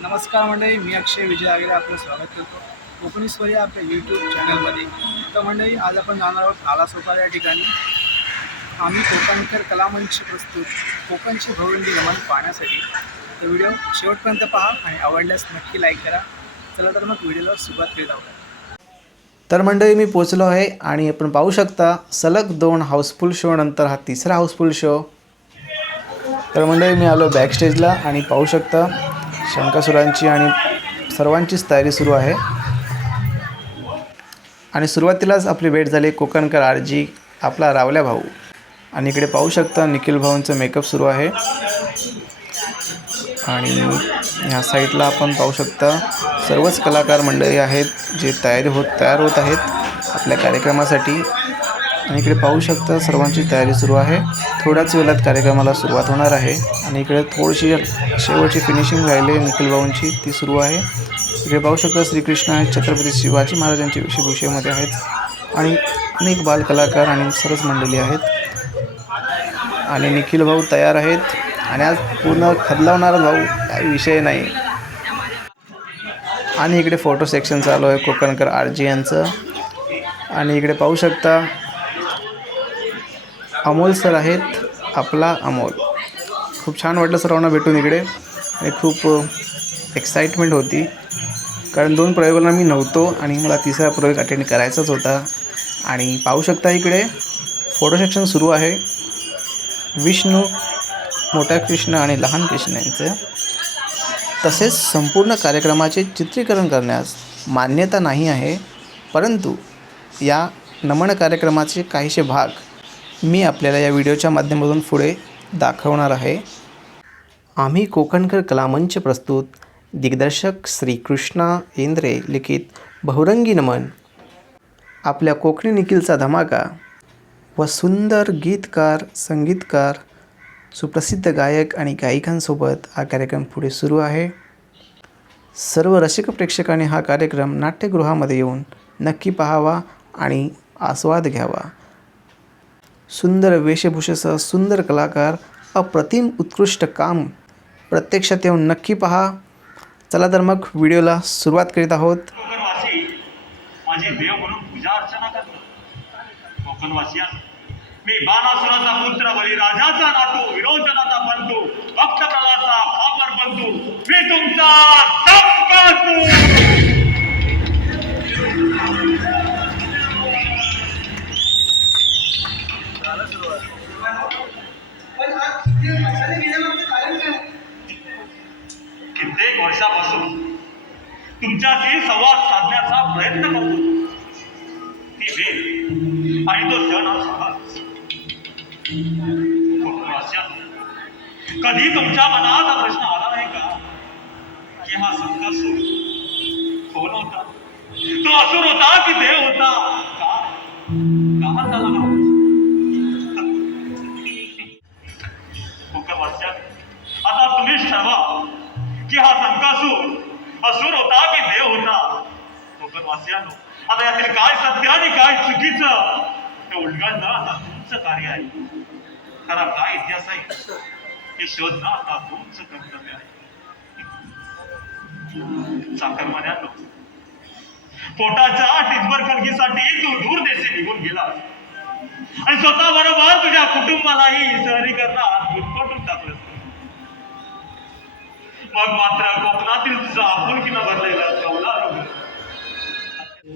नमस्कार मंडळी मी अक्षय विजय आगरे आपलं स्वागत करतो. कोकणी आपल्या यूट्यूब चॅनलमध्ये तर मंडळी आज आपण जाणार आहोत आलासोपार या ठिकाणी. आम्ही कोकणकर कलामंच प्रस्तुत कोकणचे भवंडी गमन पाहण्यासाठी. तर व्हिडिओ शेवटपर्यंत पहा आणि आवडल्यास नक्की लाईक करा. चला तर मग व्हिडिओला सुरुवात करीत आहोत. तर मंडळी मी पोचलो आहे आणि आपण पाहू शकता सलग दोन हाऊसफुल शो नंतर हा तिसरा हाऊसफुल शो. तर मंडळी मी आलो बॅक स्टेजला आणि पाहू शकता शंकासुरांची आणि सर्वांचीच तयारी सुरू आहे. आणि सुरुवातीलाच आपली भेट झाली कोकणकर आरजी आपला रावल्या भाऊ. आणि इकडे पाहू शकता निखिल भाऊंचं मेकअप सुरू आहे. आणि ह्या साईडला आपण पाहू शकता सर्वच कलाकार मंडळी आहेत जे तयारी होत तयार होत आहेत आपल्या कार्यक्रमासाठी. आणि इकडे पाहू शकता सर्वांची तयारी सुरू आहे. थोड्याच वेळात कार्यक्रमाला सुरुवात होणार आहे. आणि इकडे थोडीशी शेवटची फिनिशिंग राहिली निखिलबाऊंची ती सुरू आहे. इकडे पाहू शकता श्रीकृष्ण आहेत छत्रपती शिवाजी महाराजांची वेशभूषेमध्ये आहेत. आणि अनेक बालकलाकार आणि सरस मंडळी आहेत. आणि निखिल भाऊ तयार आहेत. आणि आज पूर्ण खदलावणारा भाऊ काही विषय नाही. आणि इकडे फोटो सेक्शन चालू आहे कोकणकर आर जी यांचं. आणि इकडे पाहू शकता अमोल सर आहेत आपला अमोल. खूप छान वाटलं सर्वांना भेटून इकडे. आणि खूप एक्साइटमेंट होती. कारण दोन प्रयोगाला मी नव्हतो आणि मला तिसरा प्रयोग अटेंड करायचाच होता. आणि पाहू शकता इकडे फोटो सेक्शन सुरू आहे. विष्णू मोठ्या कृष्ण आणि लहान कृष्ण यांचं. तसेच संपूर्ण कार्यक्रमाचे चित्रीकरण करण्यास मान्यता नाही आहे. परंतु या नमन कार्यक्रमाचे काहीसे भाग मी आपल्याला या व्हिडिओच्या माध्यमातून पुढे दाखवणार आहे. आम्ही कोकणकर कलामंच प्रस्तुत दिग्दर्शक श्री कृष्णा इंद्रे लिखित बहुरंगी नमन. आपल्या कोकणी निखिलचा धमाका व सुंदर गीतकार संगीतकार सुप्रसिद्ध गायक आणि गायिकांसोबत हा कार्यक्रम पुढे सुरू आहे. सर्व रसिक प्रेक्षकांनी हा कार्यक्रम नाट्यगृहामध्ये येऊन नक्की पाहावा आणि आस्वाद घ्यावा. सुंदर वेशभूषेसह सुंदर कलाकार अप्रतिम उत्कृष्ट काम. प्रत्यक्षात येऊन नक्की पहा. चला तर मग व्हिडिओला सुरुवात करीत आहोत. कोकणवासी माझी देव म्हणून पूजा अर्चना करतो. कोकणवासिया मी बाणासुराचा पुत्र बलिराजाचा नातू विरोचनाचा बंधू भक्त प्रदाचा फापर बंधू. मी तुमचा वर्षापासून तुमच्याशी संवाद साधण्याचा प्रयत्न करतो. ती वेळ आणि तो सण हा सहज कधी तुमच्या मनात हा प्रश्न आला नाही का? की हा संकसूर कोण होता? तो असुर होता की देव होता? का? का झाला की हा संकासूर असुर होता की देव होता? कोकणवासियांनो आता यातील काय सत्य आणि काय चुकीचं? ते उलगडणं आता तुमचं कार्य आहे. खरा काय इतिहास आहे? हे शोधणं आता तुमचं कर्तव्य आहे. चाकरमान्यांनो पोटाच्या टिचभर कलगीसाठी तू दूर देशी निघून गेला. आणि स्वतः बरोबर तुझ्या कुटुंबालाही शहरीकरणात गुटपटून टाकलं. मग मात्र कोकणातील तुझा आपुलकीनं भरलेला कौलार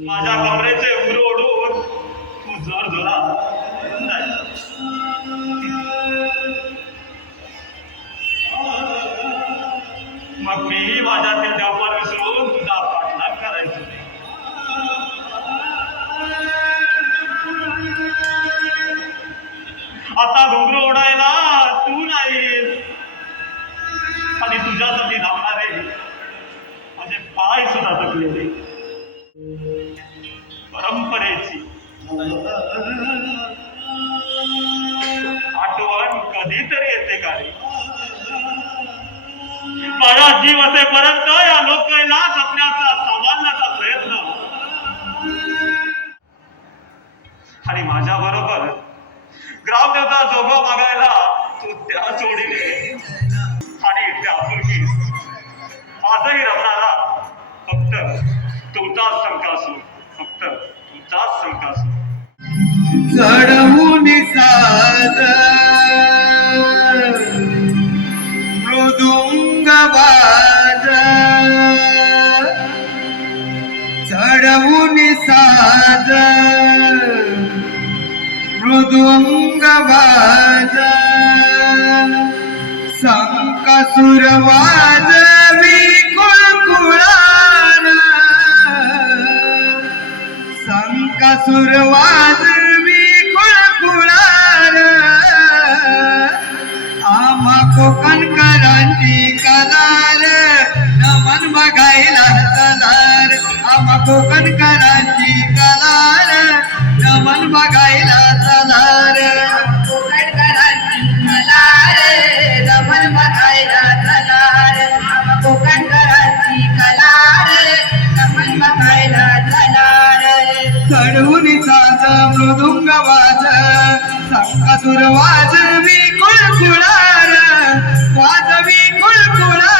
माझ्या कमरेचे उर ओढून तू जर जोरा मग मीही माझ्यातील देवपर विसरून तुझा पाठलाग करायचो. नाही आता घोंगरू ओढायला तू नाहीस. आणि तुझ्यासाठी धावणारे माझे पाय सुद्धा थकलेले परंपरेची. आठवण कधीतरी येते का रे? माझा जीव असेपर्यंत या लोकांना जपण्याचा सांभाळण्याचा प्रयत्न. आणि माझ्या बरोबर ग्रामदेवता जोगो मागायला तू त्या जोडीने माझाही रमणारा फक्त तुमचाच शंका असो फक्त तुमचाच शंका असो. चढवून मृदुंग वाज चढवून साज. मृदुंग वाज बाज संकसुरवाज मुळाना. संकासूर वाजवी कुळकुळान. आम्हा कोकणकरांची कलार नमन बघायला सदार आम्हा कोकणकरांची मृदुंग वाज असुर वाजवी कुळकुळार वाजवी कुळकुळार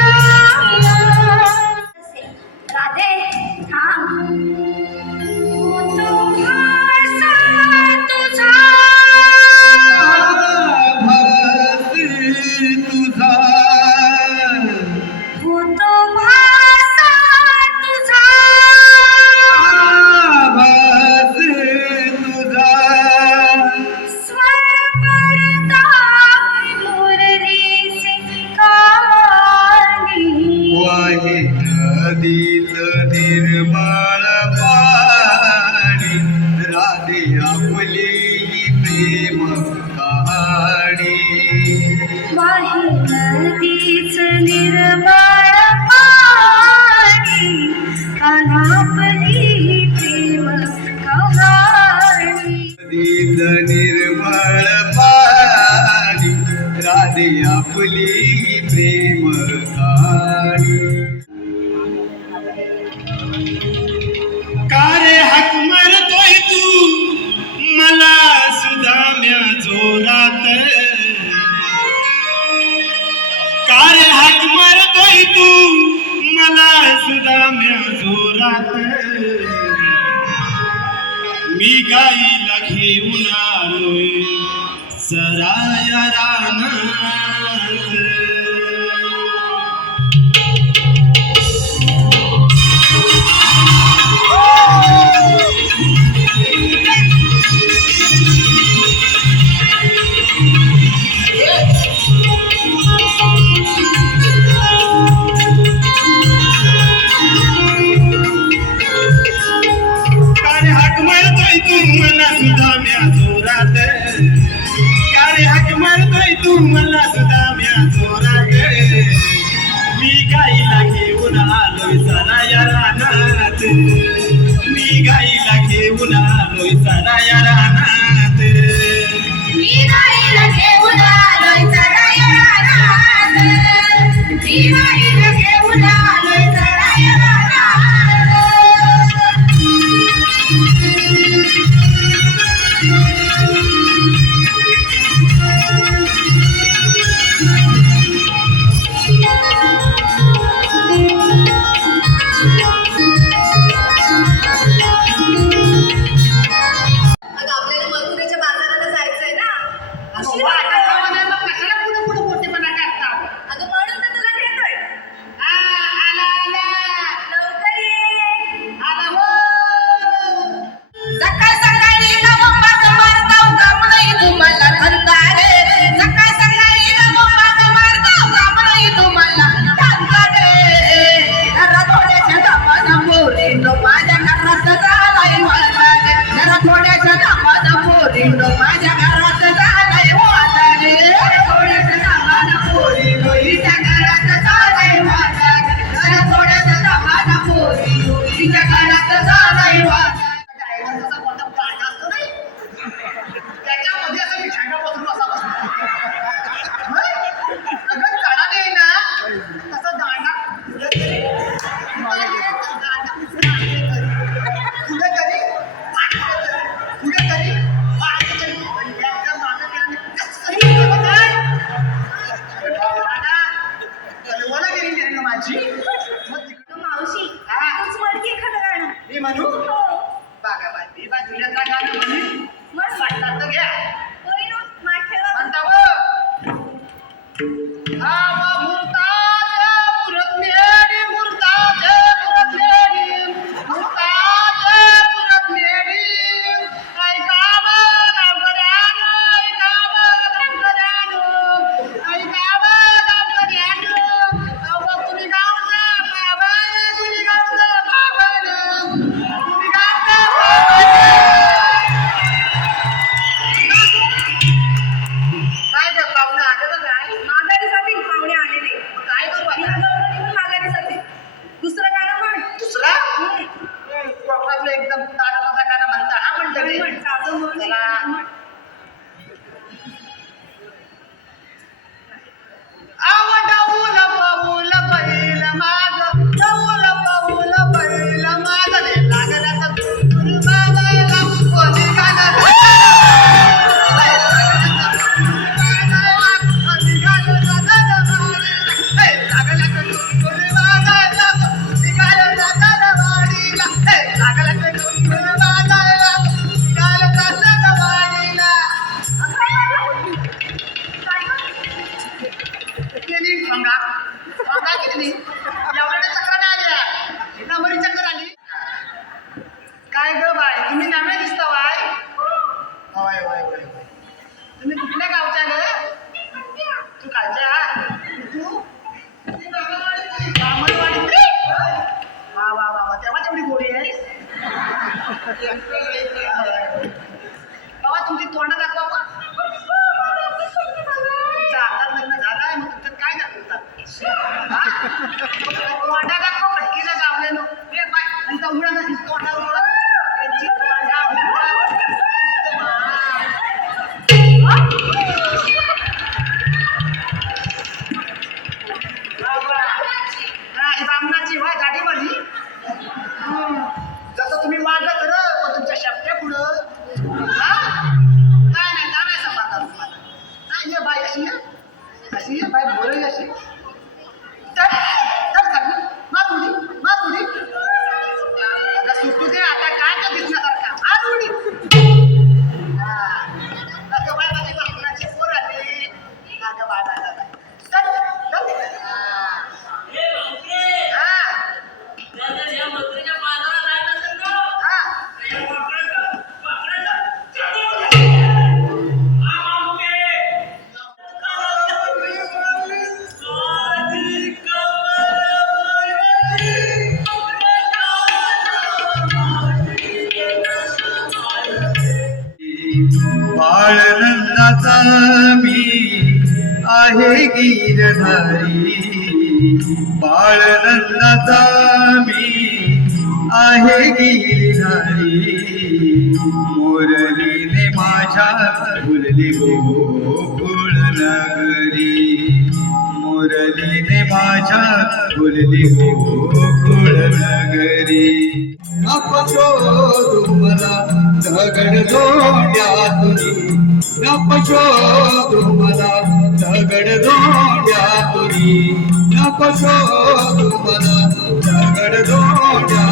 दुसरा? प्रोफातला एकदम ताट मजा गाणं म्हणता. हा म्हणतो त्याला बाबा तुमची तोंड दाखवा तुमचा आधार लग्न झालाय मग तुमच्यात काय दाखवतात तोंडा दाखवा फटकीला गावले नो रे बाय तुमचा उडा नसेल तोंडा उडा त्यांची रामनाची होय गाडी भरली जसं तुम्ही मागत हरी बाळनंदाचा मी आहे गिरिधारी मोरलीने माझ्या फुलली गोकुळ नगरी. मोरलीने माझ्या फुलली गोकुळ नगरी. अपशो तुम्हाला दगड जोड्यातून. अपशो तुम्हाला मला दगड दोंड्यातुनी नको शोधू मला दगड दोंड्यातुनी